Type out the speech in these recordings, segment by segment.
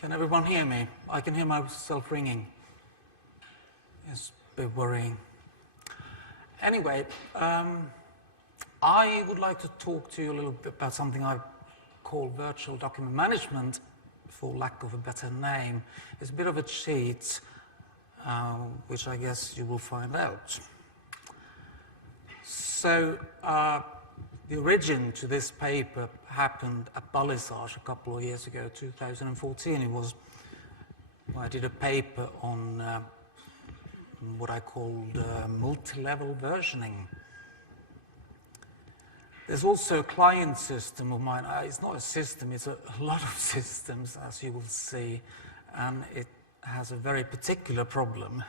Can everyone hear me? I can hear myself ringing. It's a bit worrying. Anyway, I would like to talk to you a little bit about something I call virtual document management, for lack of a better name. It's a bit of a cheat, which I guess you will find out. So, the origin to this paper happened at Balisage a couple of years ago, 2014. It was, I did a paper on what I called multi-level versioning. There's also a client system of mine. It's not a system, it's a lot of systems, as you will see, and it has a very particular problem.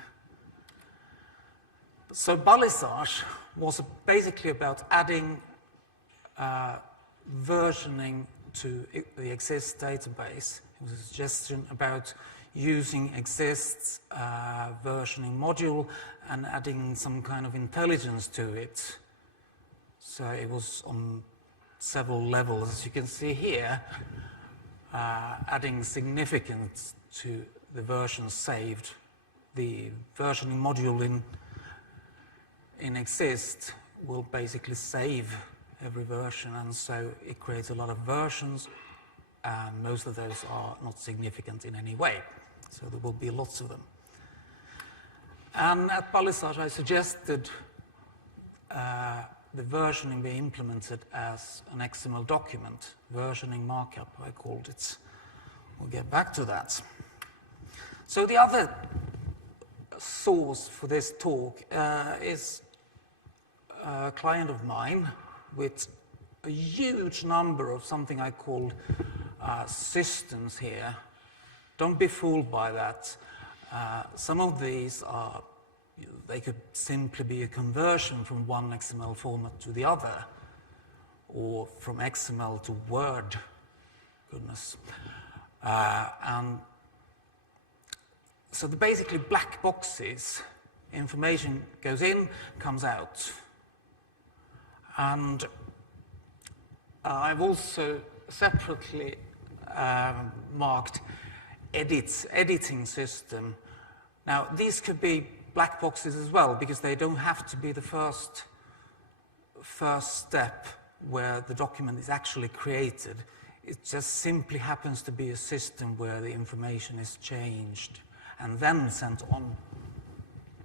So Balisage was basically about adding versioning to the exist database. It was a suggestion about using exists versioning module and adding some kind of intelligence to it. So it was on several levels, as you can see here, adding significance to the versions saved. The versioning module in exist will basically save every version, and so it creates a lot of versions, and most of those are not significant in any way. So there will be lots of them. And at Balisage, I suggested the versioning be implemented as an XML document, versioning markup, I called it. We'll get back to that. So the other source for this talk is a client of mine with a huge number of something I called systems here. Don't be fooled by that. Some of these are, they could simply be a conversion from one XML format to the other, or from XML to Word, goodness. And so they're basically black boxes. Information goes in, comes out. And I've also separately marked editing system. Now, these could be black boxes as well, because they don't have to be the first step where the document is actually created. It just simply happens to be a system where the information is changed and then sent on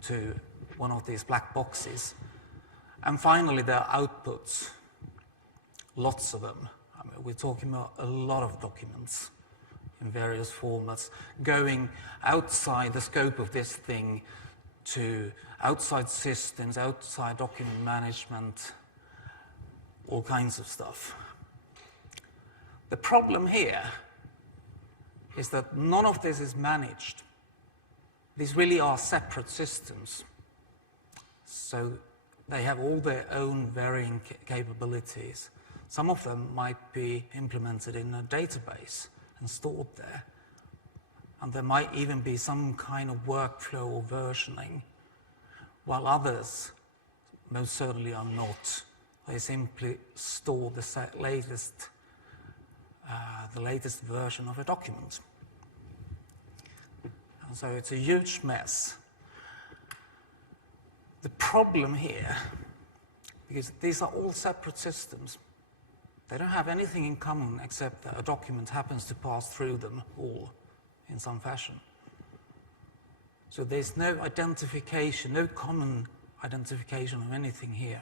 to one of these black boxes. And finally, there are outputs, lots of them. I mean, we're talking about a lot of documents in various formats, going outside the scope of this thing to outside systems, outside document management, all kinds of stuff. The problem here is that none of this is managed. These really are separate systems. So they have all their own varying capabilities. Some of them might be implemented in a database and stored there. And there might even be some kind of workflow or versioning, while others most certainly are not. They simply store the latest version of a document. And so it's a huge mess. The problem here, because these are all separate systems, they don't have anything in common except that a document happens to pass through them all in some fashion. So there's no identification, no common identification of anything here.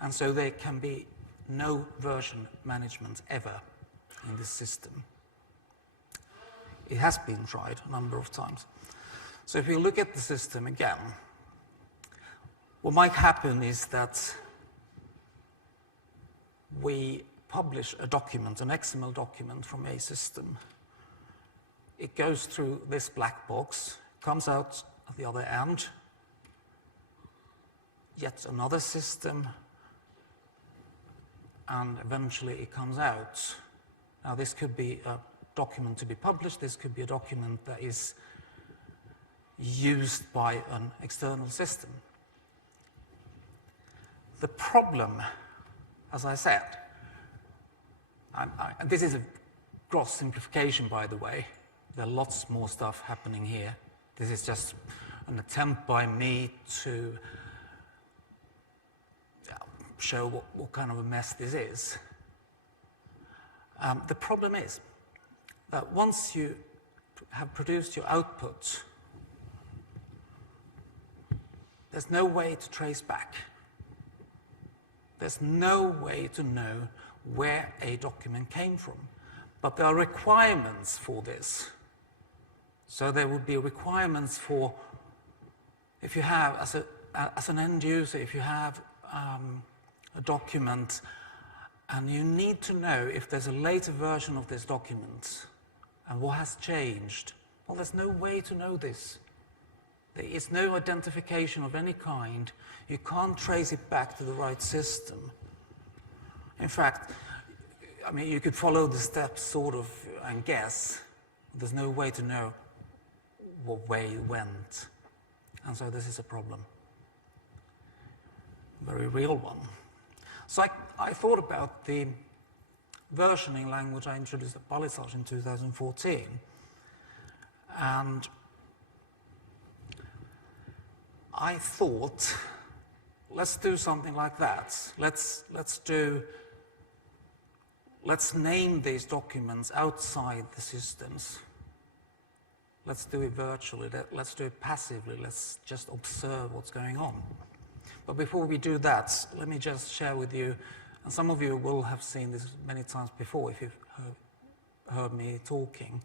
And so there can be no version management ever in this system. It has been tried a number of times. So if we look at the system again, what might happen is that we publish a document, an XML document from a system. It goes through this black box, comes out at the other end, yet another system, and eventually it comes out. Now this could be a document to be published, this could be a document that is used by an external system. The problem, as I said, this is a gross simplification, by the way. There are lots more stuff happening here. This is just an attempt by me to show what kind of a mess this is. The problem is that once you have produced your output, there's no way to trace back. There's no way to know where a document came from. But there are requirements for this. So there would be requirements for, if you have, as an end user, if you have a document and you need to know if there's a later version of this document and what has changed, well, there's no way to know this. There is no identification of any kind. You can't trace it back to the right system. In fact, I mean, you could follow the steps sort of and guess. There's no way to know what way it went. And so this is a problem. A very real one. So I thought about the versioning language I introduced at Balisage in 2014. And I thought, let's do something like that. Let's name these documents outside the systems. Let's do it virtually. Let's do it passively. Let's just observe what's going on. But before we do that, let me just share with you, and some of you will have seen this many times before if you've heard me talking,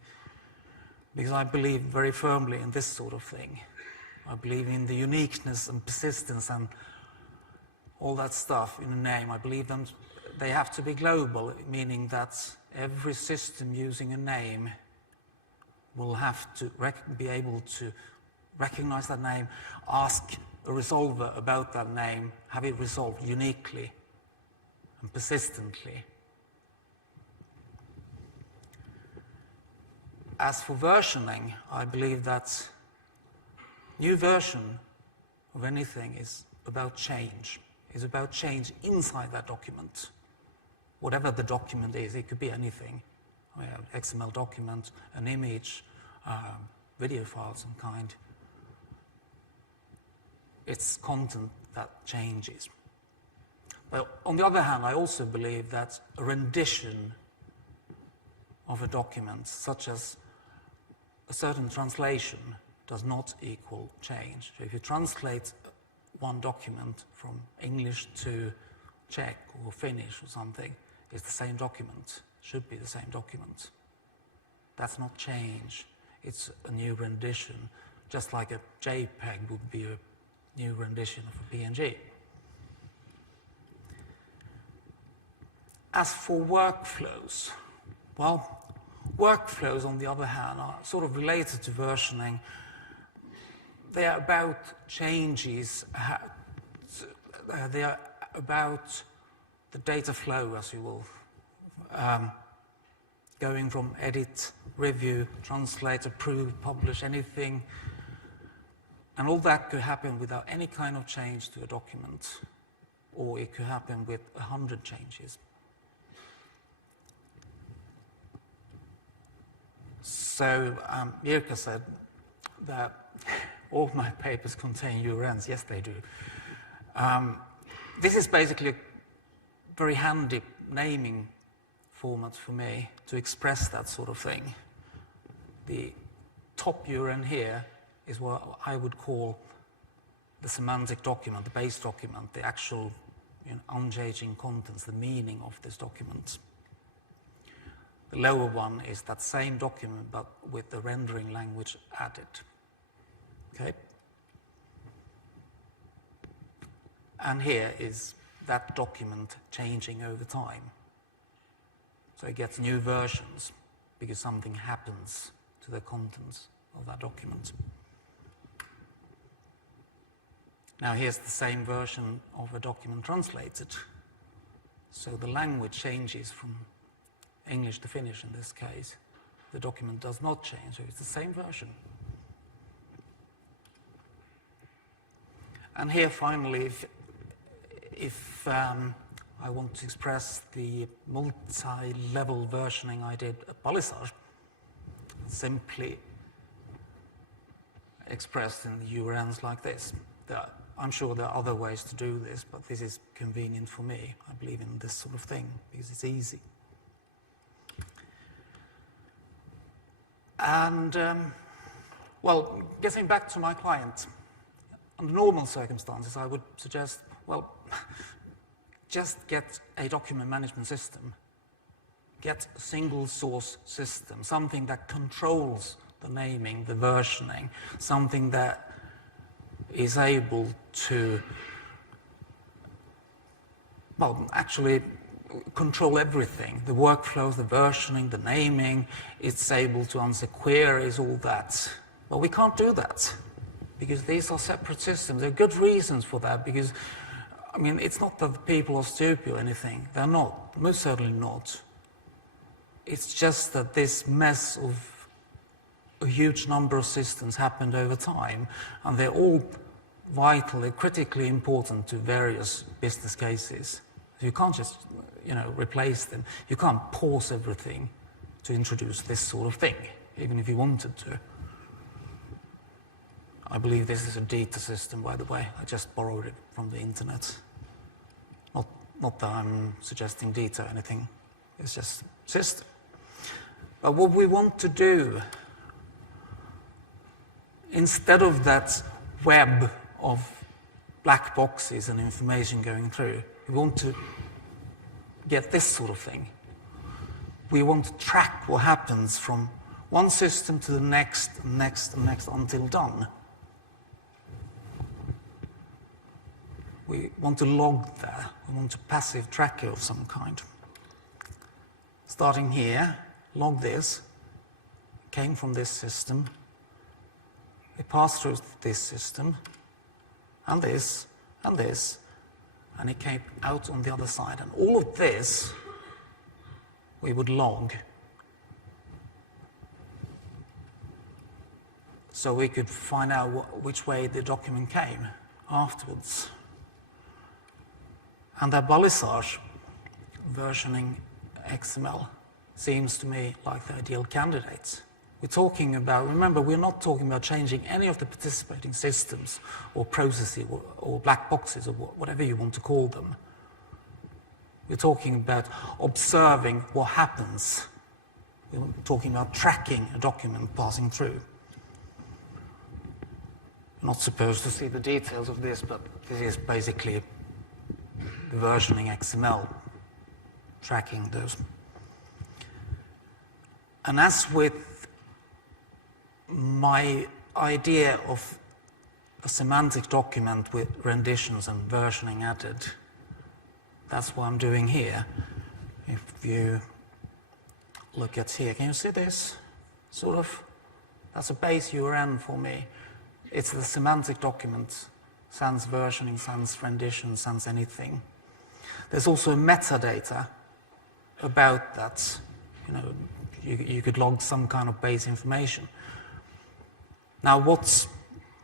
because I believe very firmly in this sort of thing. I believe in the uniqueness and persistence and all that stuff in a name. I believe they have to be global, meaning that every system using a name will have to be able to recognize that name, ask a resolver about that name, have it resolved uniquely and persistently. As for versioning, I believe that new version of anything is about change. It's about change inside that document. Whatever the document is, it could be anything. XML document, an image, video file of some kind. It's content that changes. But on the other hand, I also believe that a rendition of a document, such as a certain translation, does not equal change. So if you translate one document from English to Czech or Finnish or something, it's the same document, should be the same document. That's not change, it's a new rendition, just like a JPEG would be a new rendition of a PNG. As for workflows, well, workflows, on the other hand, are sort of related to versioning. They are about changes, they are about the data flow, as you will, going from edit, review, translate, approve, publish, anything. And all that could happen without any kind of change to a document, or it could happen with 100 changes. So Jirka said that all my papers contain ersions. Yes, they do. This is basically a very handy naming format for me to express that sort of thing. The top URN here is what I would call the semantic document, the base document, the actual unchanging contents, the meaning of this document. The lower one is that same document, but with the rendering language added. Okay? And here is that document changing over time. So it gets new versions because something happens to the contents of that document. Now here's the same version of a document translated. So the language changes from English to Finnish in this case. The document does not change, so it's the same version. And here finally, if I want to express the multi-level versioning I did at Balisage, simply expressed in the URNs like this. I'm sure there are other ways to do this, but this is convenient for me. I believe in this sort of thing because it's easy. And, well, getting back to my client, under normal circumstances, I would suggest, well, just get a document management system. Get a single source system, something that controls the naming, the versioning, something that is able to, well, actually control everything, the workflows, the versioning, the naming. It's able to answer queries, all that. But we can't do that because these are separate systems. There are good reasons for that because, I mean, it's not that the people are stupid or anything. They're not, most certainly not. It's just that this mess of a huge number of systems happened over time, and they're all vitally, critically important to various business cases. You can't just, replace them. You can't pause everything to introduce this sort of thing, even if you wanted to. I believe this is a data system, by the way. I just borrowed it from the internet. Not that I'm suggesting data or anything. It's just system. But what we want to do, instead of that web of black boxes and information going through, we want to get this sort of thing. We want to track what happens from one system to the next, and next, and next, until done. We want to log there. We want a passive tracker of some kind. Starting here, log this, came from this system, it passed through this system, and this, and this, and it came out on the other side. And all of this, we would log. So we could find out which way the document came afterwards. And that Balisage versioning XML seems to me like the ideal candidate. We're talking about, remember, we're not talking about changing any of the participating systems or processes or black boxes or whatever you want to call them. We're talking about observing what happens. We're talking about tracking a document passing through. You're not supposed to see the details of this, but this is basically the versioning XML, tracking those. And as with my idea of a semantic document with renditions and versioning added, that's what I'm doing here. If you look at here, can you see this? Sort of, that's a base URN for me. It's the semantic document, sans versioning, sans rendition, sans anything. There's also metadata about that. You could log some kind of base information. Now,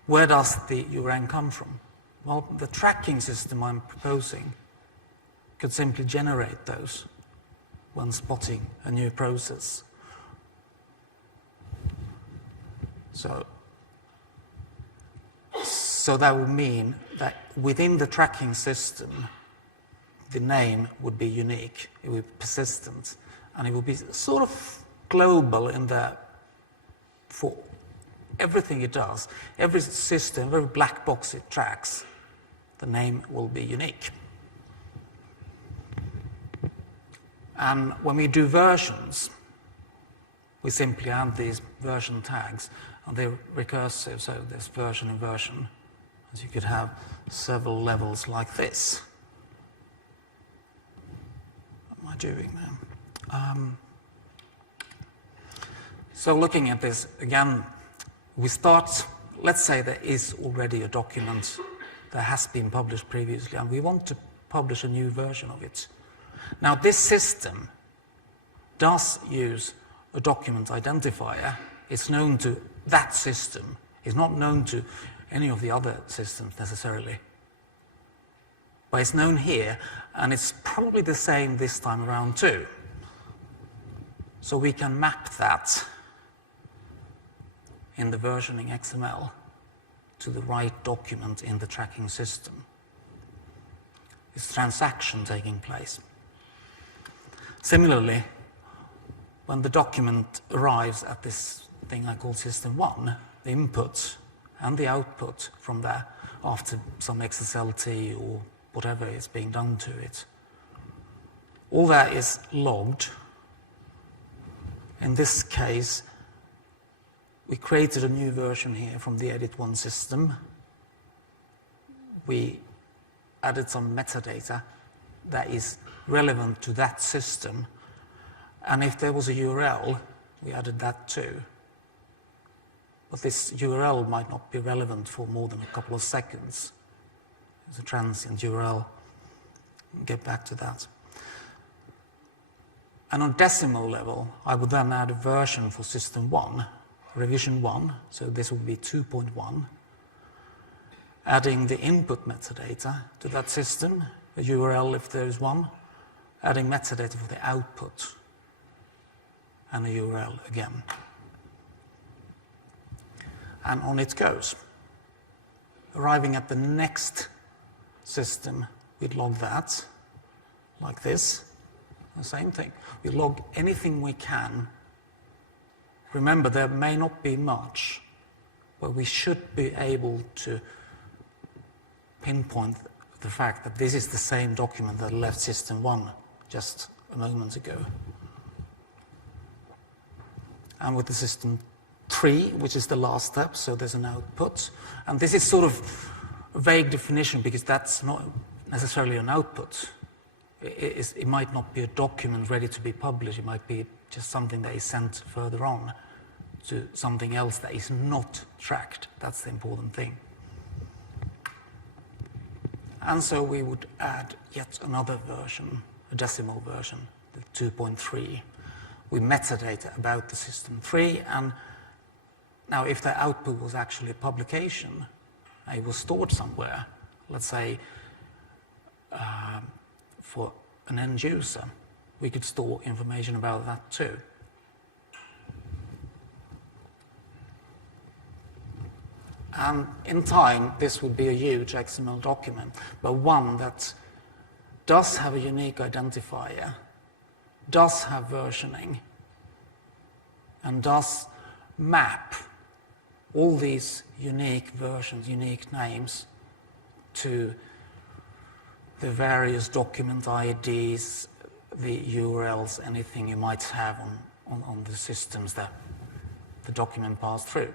where does the URN come from? Well, the tracking system I'm proposing could simply generate those when spotting a new process. So that would mean that within the tracking system, the name would be unique, it would be persistent, and it would be sort of global in that for everything it does, every system, every black box it tracks, the name will be unique. And when we do versions, we simply add these version tags, and they're recursive, so there's version and version. As you could have several levels like this. What am I doing now? So looking at this, again, we start, let's say there is already a document that has been published previously, and we want to publish a new version of it. Now, this system does use a document identifier. It's known to that system. It's not known to any of the other systems necessarily. But it's known here, and it's probably the same this time around too. So we can map that in the versioning XML to the right document in the tracking system. It's a transaction taking place. Similarly, when the document arrives at this thing I call system 1, the input and the output from there after some XSLT or whatever is being done to it, all that is logged. In this case, we created a new version here from the edit1 system. We added some metadata that is relevant to that system. And if there was a URL, we added that too. But this URL might not be relevant for more than a couple of seconds. It's a transient URL. We'll get back to that. And on decimal level, I would then add a version for system 1, revision 1, so this would be 2.1, adding the input metadata to that system, a URL if there is one, adding metadata for the output, and a URL again. And on it goes. Arriving at the next system, we'd log that, like this. The same thing. We log anything we can. Remember, there may not be much, but we should be able to pinpoint the fact that this is the same document that left system 1 just a moment ago. And with the system 3, which is the last step, so there's an output. And this is sort of a vague definition because that's not necessarily an output. It might not be a document ready to be published. It might be just something that is sent further on to something else that is not tracked. That's the important thing. And so we would add yet another version, a decimal version, the 2.3, with metadata about the system 3. And now if the output was actually a publication, it was stored somewhere, let's say, for an end user, we could store information about that too. And in time, this would be a huge XML document, but one that does have a unique identifier, does have versioning, and does map all these unique versions, unique names to the various document IDs, the URLs, anything you might have on the systems that the document passed through.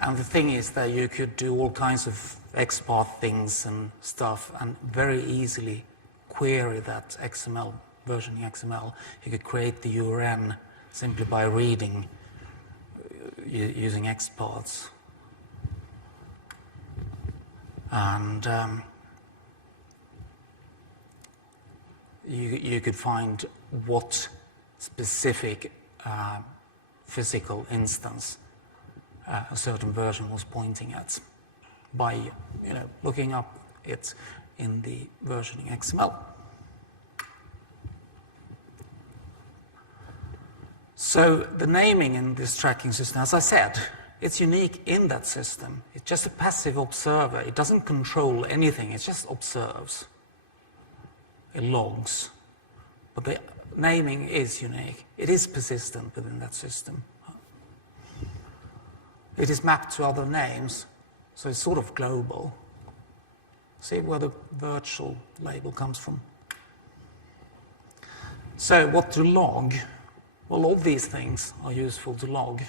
And the thing is that you could do all kinds of XPath things and stuff and very easily query that XML, versioning XML. You could create the URN simply by reading using XPaths. And you could find what specific physical instance a certain version was pointing at by looking up it in the versioning XML. So the naming in this tracking system, as I said, it's unique in that system. It's just a passive observer. It doesn't control anything. It just observes. It logs. But the naming is unique. It is persistent within that system. It is mapped to other names, so it's sort of global. See where the virtual label comes from. So what to log? Well, all these things are useful to log,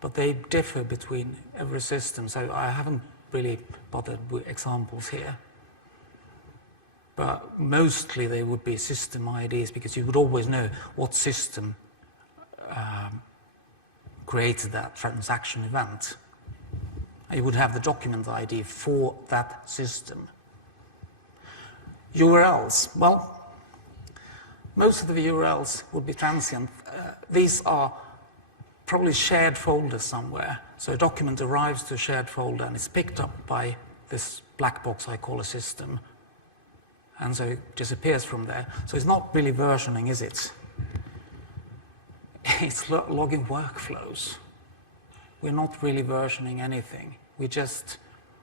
but they differ between every system, so I haven't really bothered with examples here. But mostly they would be system IDs, because you would always know what system created that transaction event. You would have the document ID for that system. URLs, well, most of the URLs would be transient. These are probably shared folders somewhere. So a document arrives to a shared folder and is picked up by this black box I call a system, and so it disappears from there. So it's not really versioning, is it? It's logging workflows. We're not really versioning anything. We're just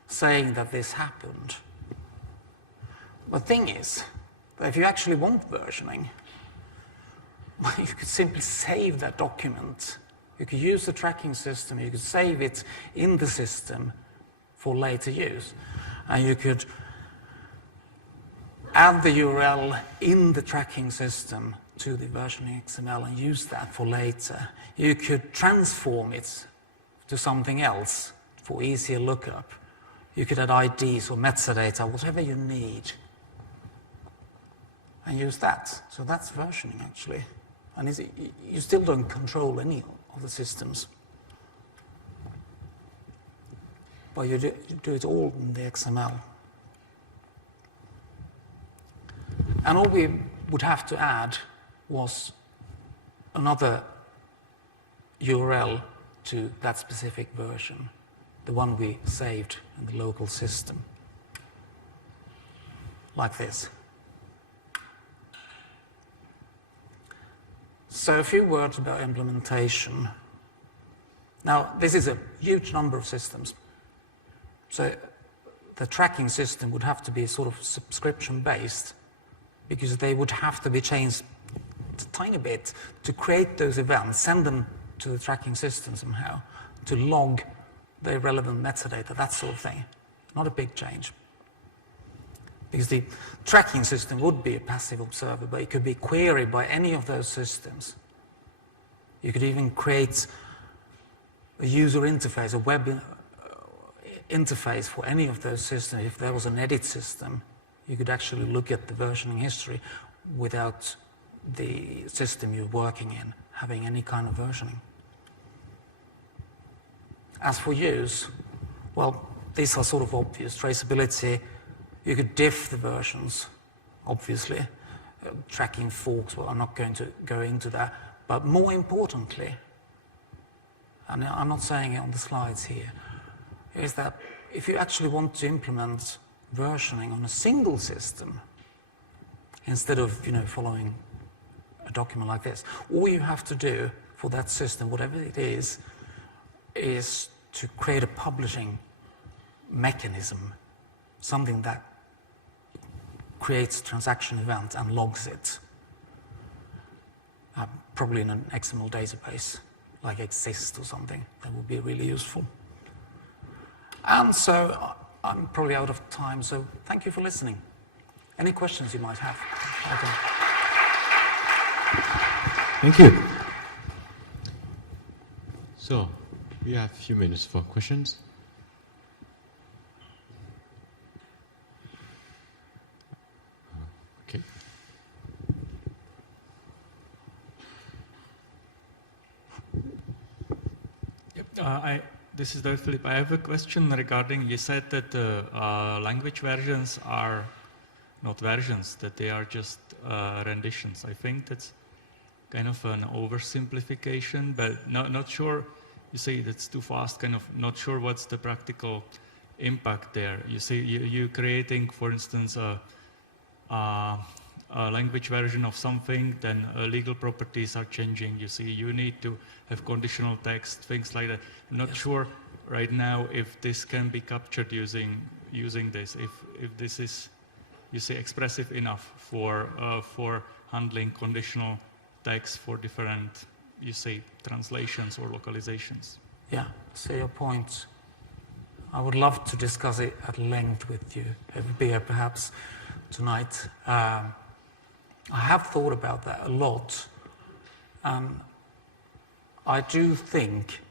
saying that this happened. The thing is, that if you actually want versioning, you could simply save that document. You could use the tracking system, you could save it in the system for later use. And you could add the URL in the tracking system to the versioning XML and use that for later. You could transform it to something else for easier lookup. You could add IDs or metadata, whatever you need, and use that. So that's versioning, actually. And you still don't control any of the systems, but you do it all in the XML. And all we would have to add was another URL to that specific version, the one we saved in the local system, like this. So a few words about implementation. Now, this is a huge number of systems. So the tracking system would have to be sort of subscription-based, because they would have to be changed a tiny bit to create those events, send them to the tracking system somehow, to log the relevant metadata, that sort of thing. Not a big change. Because the tracking system would be a passive observer, but it could be queried by any of those systems. You could even create a user interface, a web interface for any of those systems. If there was an edit system, you could actually look at the versioning history without the system you're working in having any kind of versioning. As for use, well, these are sort of obvious. Traceability, you could diff the versions, obviously. Tracking forks, well, I'm not going to go into that. But more importantly, and I'm not saying it on the slides here, is that if you actually want to implement versioning on a single system, instead of following a document like this, all you have to do for that system, whatever it is to create a publishing mechanism, something that creates transaction event and logs it, probably in an XML database like Exist or something. That would be really useful. And so I'm probably out of time, so thank you for listening. Any questions you might have? Thank you. So we have a few minutes for questions. Okay. Yep. This is David Philip. I have a question regarding, you said that language versions are not versions, that they are just renditions. I think that's kind of an oversimplification, but not sure. You say that's too fast, kind of not sure what's the practical impact there. You say you're creating, for instance, a language version of something, then legal properties are changing. You see, you need to have conditional text, things like that. I'm not sure right now if this can be captured using this. If this is, you say, expressive enough for handling conditional text for different, you say, translations or localizations. Yeah, so your point. I would love to discuss it at length with you, beer perhaps tonight. I have thought about that a lot. I do think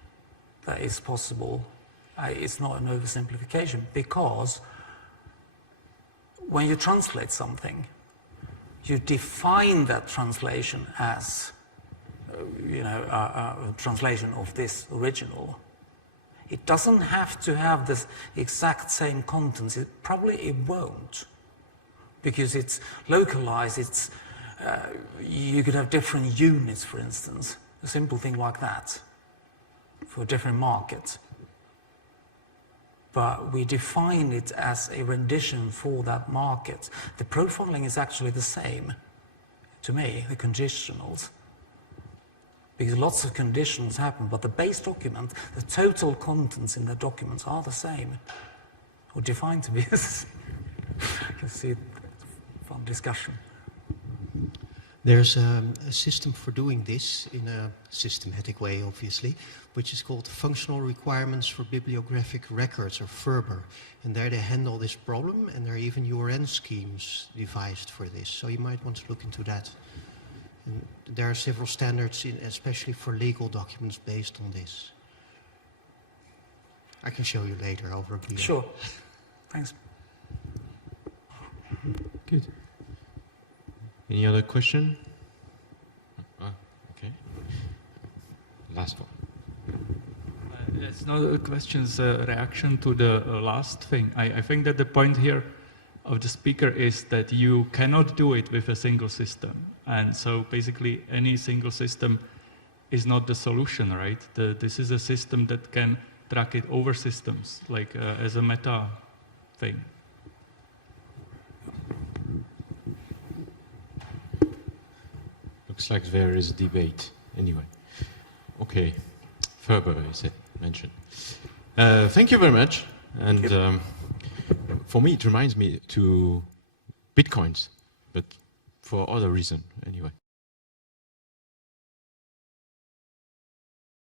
that it's possible. It's not an oversimplification, because when you translate something, you define that translation as a translation of this original. It doesn't have to have the exact same contents. It won't, because it's localized. You could have different units, for instance, a simple thing like that for different markets. but we define it as a rendition for that market. The profiling is actually the same, to me, the conditionals, because lots of conditions happen, but the base document, the total contents in the documents are the same, or defined to be the same. You can see it, fun discussion. There's a system for doing this in a systematic way, obviously, which is called Functional Requirements for Bibliographic Records, or FRBR. And there they handle this problem, and there are even URN schemes devised for this. So you might want to look into that. And there are several standards, especially for legal documents, based on this. I can show you later over a beer. Sure. Thanks. Good. Any other question? Okay. Last one. It's not a question, it's a reaction to the last thing. I think that the point here of the speaker is that you cannot do it with a single system. And so basically any single system is not the solution, right? This is a system that can track it over systems, like as a meta thing. Looks like there is debate. Anyway. Okay. Ferber is mentioned. Thank you very much. And for me, it reminds me to Bitcoins, but for other reason anyway.